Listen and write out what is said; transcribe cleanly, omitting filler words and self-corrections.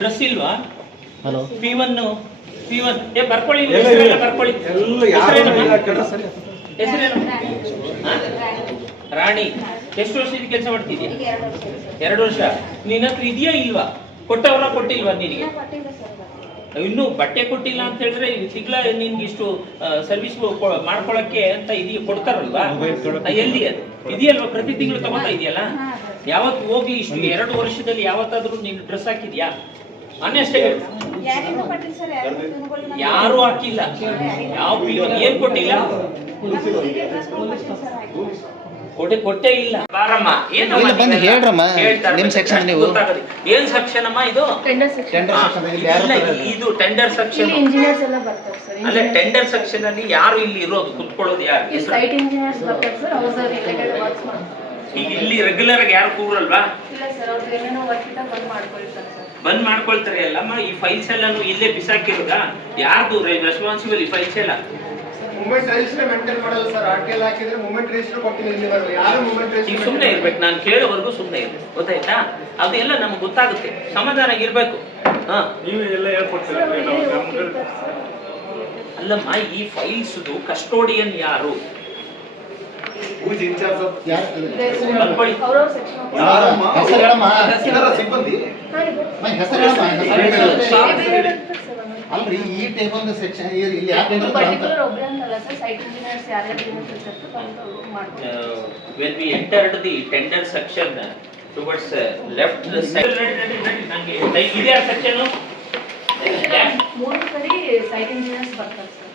Dress ಇಲ್ವಾ? Hello P1 ಏ ಬರ್ಕೊಳ್ಳಿ, ಹೆಸರೆಲ್ಲ ಬರ್ಕೊಳ್ಳಿ. ಹೆಸರೇನು? ರಾಣಿ. ಎಷ್ಟು ವರ್ಷದ ಕೆಲಸ ಮಾಡ್ತಿದ್ಯಾ? 2 ವರ್ಷ. ನಿನ್ನ ಹತ್ರ ಇದೆಯಾ ಇಲ್ವಾ? ಕೊಟ್ಟವರ ಕೊಟ್ಟಿಲ್ವಾ ನಿನಗೆ? ಇನ್ನು ಬಟ್ಟೆ ಕೊಟ್ಟಿಲ್ಲ ಅಂತ ಹೇಳಿದ್ರೆ ತಿಂಗಳ ನಿನ್ಗೆ ಇಷ್ಟು ಸರ್ವಿಸ್ ಮಾಡ್ಕೊಳಕ್ಕೆ ಅಂತ ಇದೆಯಾ, ಕೊಡ್ತಾರಲ್ವಾ? ಎಲ್ಲಿ ಅದು ಇದೆಯಲ್ವಾ? ಪ್ರತಿ ತಿಂಗಳು ತಗೋತಾ ಇದೆಯಲ್ಲ. ಯಾವತ್ತು ಹೋಗಿ ಇಷ್ಟು 2 ವರ್ಷದಲ್ಲಿ ಯಾವತ್ತಾದ್ರೂ ನೀನು ಡ್ರೆಸ್ ಹಾಕಿದ್ಯಾ? ಅಷ್ಟೇ ಯಾರು ಹಾಕಿಲ್ಲ. ಯಾವ ಏನ್ ಕೊಟ್ಟಿಲ್ಲ, ಕೊಟ್ಟೇ ಇಲ್ಲ. ಬಾರಮ್ಮ, ಬಂದು ಹೇಳ್ರಮ್ಮ ನಿಮ್ ಸೆಕ್ಷನ್. ನೀವು ಏನ್ ಸೆಕ್ಷನ್ ಅಮ್ಮ ಇದು? ಇದು ಟೆಂಡರ್ ಸೆಕ್ಷನ್. ಅಲ್ಲ, ಟೆಂಡರ್ ಸೆಕ್ಷನ್ ಅಲ್ಲಿ ಯಾರು ಇಲ್ಲಿ ಇರೋದು, ಕುತ್ಕೊಳ್ಳೋದು ಯಾರು? ಈಗ ಇಲ್ಲಿ ರೆಗ್ಯುಲರ್ ಆಗಿ ಯಾರು ಕೂರಲ್ವಾ? ಬಂದ್ ಮಾಡ್ಕೊಳ್ತಾರೆ ಅಲ್ಲಮ್ಮ. ಈ ಫೈಲ್ಸ್ ಎಲ್ಲಾನು ಇಲ್ಲೇ ಬಿಸಾಕಿರೋದಾ? ಯಾರ್ದು ರೆಸ್ಪಾನ್ಸಿಬಲ್ ಈ ಫೈಲ್ಸ್ ಎಲ್ಲ? ಮೂಮೆಂಟ್ ರಿಜಿಸ್ಟರ್ ಮೇಂಟೈನ್ ಮಾಡಲ್ಲ ಸರ್. ಆರ್ಟಿಎಲ್ ಹಾಕಿದ್ರೆ ಮೂಮೆಂಟ್ ರಿಜಿಸ್ಟರ್ ಕೊಟ್ಟಿಲ್ಲ ಇಲ್ಲಿವರೆಗೂ. ಯಾರು ಮೂಮೆಂಟ್ ರಿಜಿಸ್ಟರ್ ಸುಮ್ಮನೆ ಇರ್ಬೇಕು. ನಾನು ಕೇಳೋವರೆಗೂ ಸುಮ್ಮನೆ ಇರ್ಬೇಕು, ಗೊತ್ತಾಯ್ತಾ? ಅದೆಲ್ಲ ನಮ್ಗೆ ಗೊತ್ತಾಗುತ್ತೆ. ಸಮಾಧಾನ ಇರ್ಬೇಕು. ನೀವು ಎಲ್ಲ ಹೇಳ್ಕೊಡ್ತೀರಾ? ಅಲ್ಲಮ್ಮ, ಈ ಫೈಲ್ಸ್ ಕಸ್ಟೋಡಿಯನ್ ಯಾರು? ಸಿಬ್ಬಂದಿ ಅಲ್ರಿ, ಈ ಟೇಬಲ್ ಸೆಕ್ಷನ್ ಇಲ್ಲಿ when we entered the tender section towards left side, ಇದೆ ಆ ಸೆಕ್ಷನ್. 3 ಕಡೆ ಸೈಟ್ ಇಂಜಿನಿಯರ್ಸ್ ಬರ್ತಾರೆ ಸರ್.